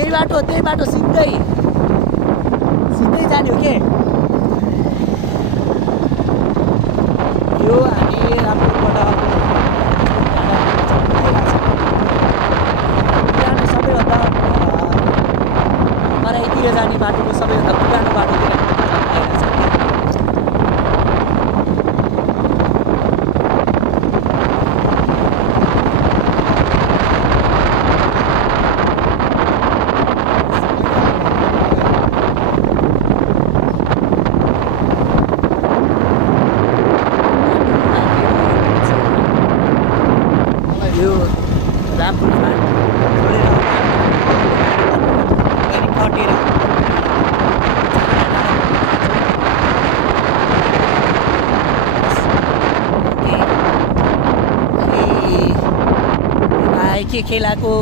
त्यही बाटो सिधै जाने हो के यो हामी रामपुरबाट पुरानो सबैभन्दा तराईतिर जाने बाटोको सबैभन्दा पुरानो बाटोतिर के खेलाको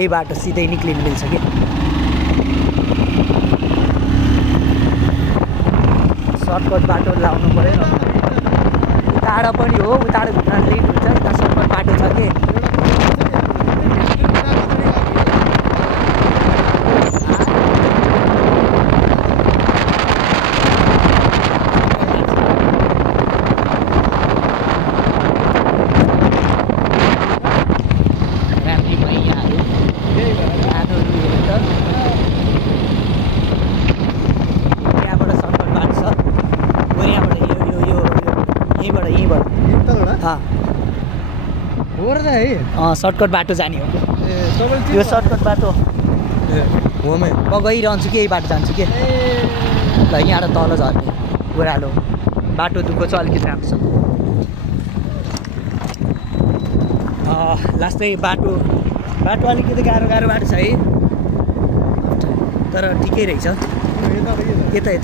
यही बाटो सिधै निक्लिनु मिल्छ कि सर्टकट बाटो लाउनु पर्यो टाढा पनि हो टाढो भित्र लेट हुन्छ उता सर्टकट बाटो छ कि सर्टकट बाटो जाने हो यो सर्टकट बाटो म गइरहन्छु कि यही बाटो जान्छु कि ल यहाँबाट तल झर्ने ओह्रालो बाटो दुःख छ अलिकति राम्रो छ लास्टै बाटो अलिकति गाह्रो बाटो छ है तर ठिकै रहेछ यता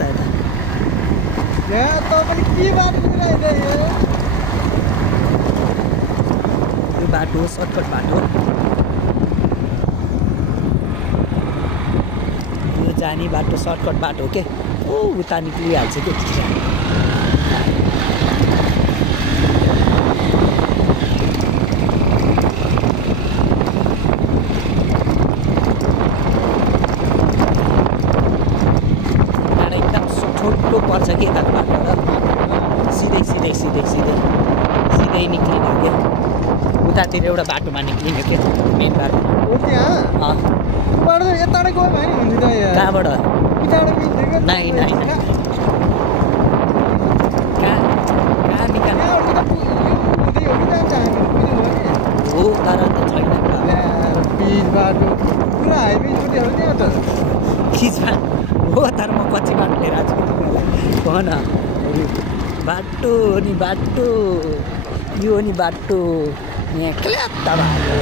बाटो सर्टकट बाटो यो जाने बाटो सर्टकट बाटो के ओ उता निक्लिहाल्छ के एकदम छोटो पर्छ कि यताको बाटो सिधै निक्लिनु के उतातिर एउटा बाटोमा निक्लिने के मेन बाटो कहाँबाट नाइ हो तर त छैन खिचमा हो तर म पछि बाटो लिएर आएको छु भन बाटो नि बाटो यो नि बाटो यहाँ क्ल्याप्ता भएको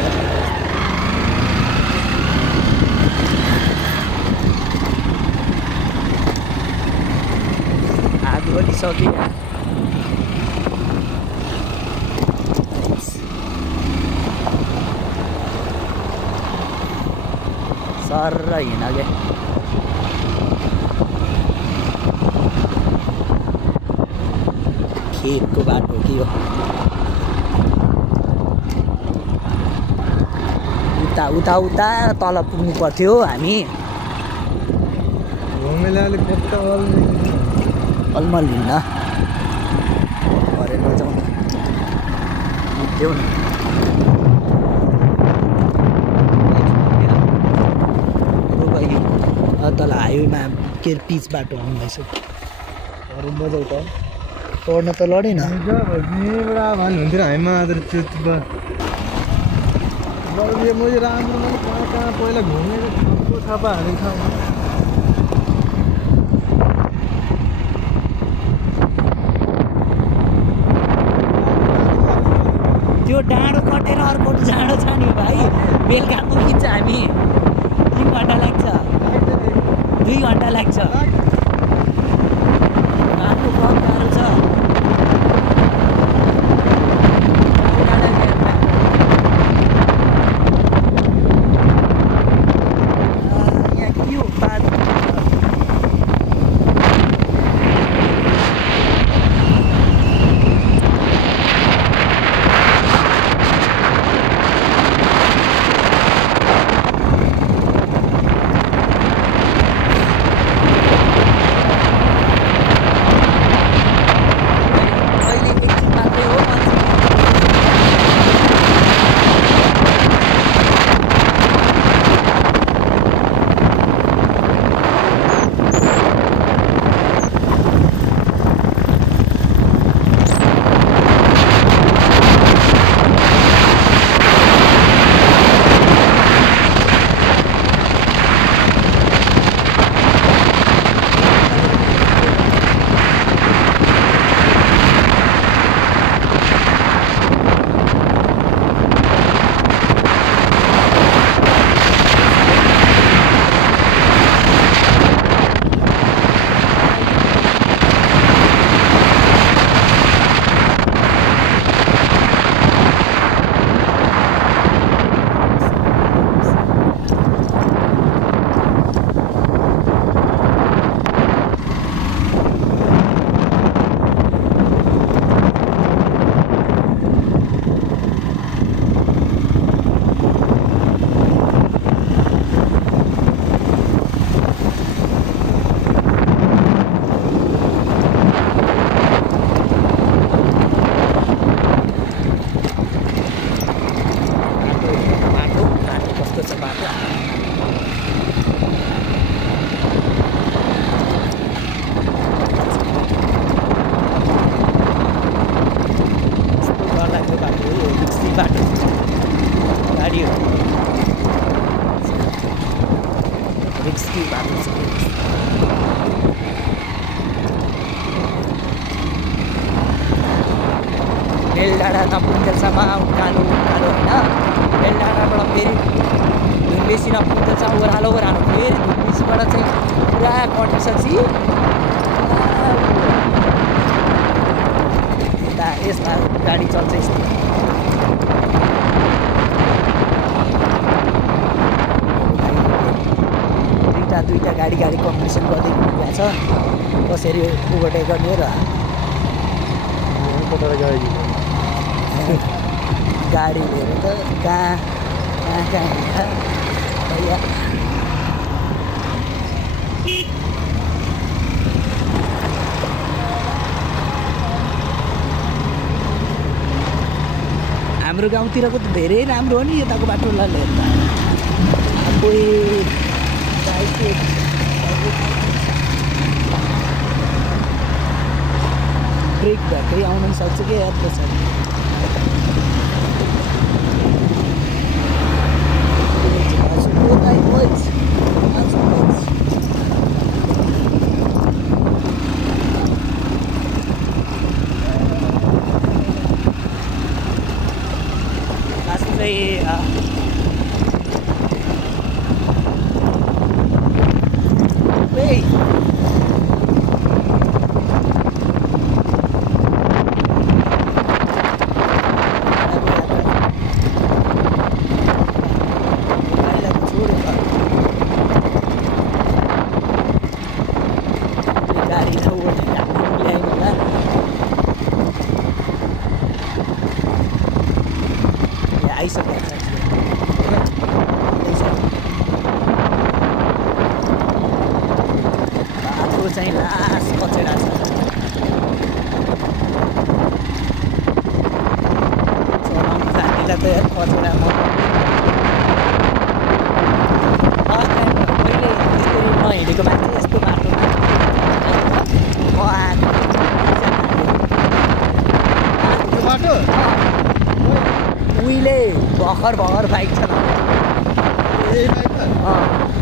आगो पनि सक्यो सर हिँड क्या खेतको बाटो के हो उता तल पुग्नु पर्थ्यो हामी अलमल हिँड्न गरेर जाउँ देऊ न तल हाइवेमा के पिच बाटो आउँदैछ अरू मजा त तोड्न त लडेन भन्नुहुन्थ्यो हामीमा मैले राम्रो कहाँ पहिला घुमेको ठप्पो थापाहरू ठाउँमा त्यो डाँडो कटेर अर्को जाडो छ नि भाइ बेलुका पुगिन्छ हामी 3 घन्टा लाग्छ 2 घन्टा लाग्छ बाटो बहुत गाह्रो छ यहाँ के हो बाटो रिस्की बाटो छ बेलडाँडा नपुग्दैसम्म उकालो उकालो होइन बेलडाँडाबाट फेरि धुम्बेसी नपुग्दैछ ओह्रालो ओह्रालो फेरि धुम्बेसीबाट चाहिँ पुरा कटिसकेपछि यता यसमा गाडी चल्छ यस्तो दुईटा गाडी कम्पिटिसन गर्दै गएको छ कसरी ओभरटेक गर्ने र गाडी लिएर त कहाँ हाम्रो गाउँतिरको त धेरै राम्रो हो नि यताको बाटोलाई लिएर त कोही ब्रेक भएकै आउनु पनि सक्छ कि याद छ भर्खर बाइक चलाउँछ यही बाइक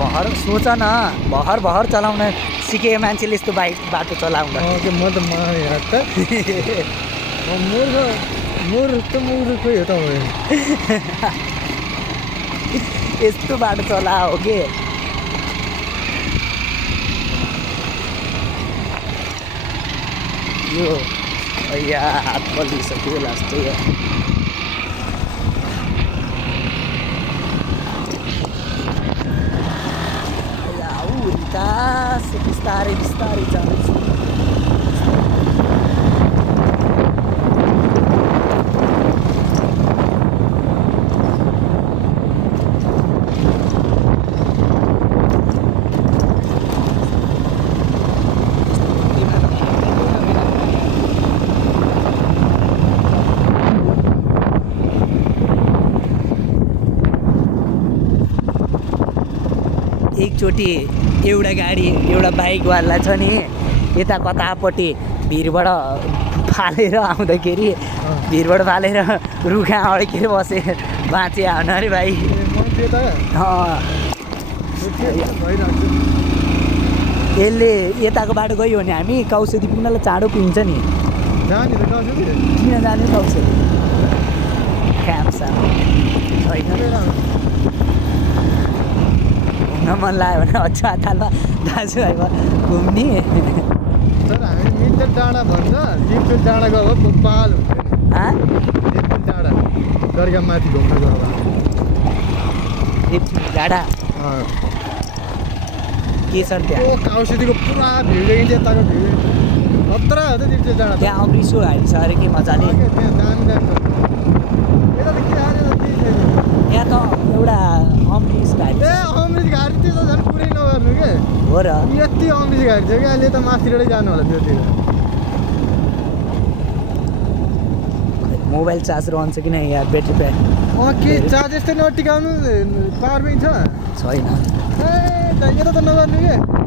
भर सोच न भर चलाउन सिकेको मान्छेले यस्तो बाटो चलाउँदा म त माने यार मूर्ख हो त यस्तो बाटो चला हो के यो हात बलिसक्यो लास्ट बिस्तारै जाँदैछ एकचोटि एउटा गाडी एउटा बाइकवाला छ नि यता कतापट्टि भिरबाट फालेर आउँदाखेरि भिरबाट फालेर रुखा अड्केर बसे बाँचे आउन अरे भाइ यसले यताको बाटो गयो भने हामी कौशेदी पुग्नलाई चाँडो पुगिन्छ नि किन जाने कौशेदी क्याम्सा मन लाग्यो भने अच्छा थालमा दाजुभाइमा घुम्ने तर हामी मिन्टर डाँडा भन्छ लिपचुल डाँडा गयो पाल लिपचुल डाँडा दरगाह माथि घुम्न गयो लिपचुल डाँडा के छ त्यहाँ काउसेदीको पुरा भिड देखिन्छ यताको भिड खतरा हो त लिपचुल डाँडा त्यहाँ अमृतसर हाली छ अरे के मजाले त्यहाँ दामी दामी यता त के हाल्यो यहाँ त एउटा अमृत घारी अमृत घारी त्यो त झन् पुरै नगर्नु के हो र यति अमृत घारी थियो कि अहिले त माथिबाटै जानु होला त्योतिर मोबाइल चार्ज रहन्छ कि नै यार ब्याट्री प्याक के चार्ज यस्तै नटिकाउनु पावर ब्याङ्क छ छैन ए यता त नगर्नु के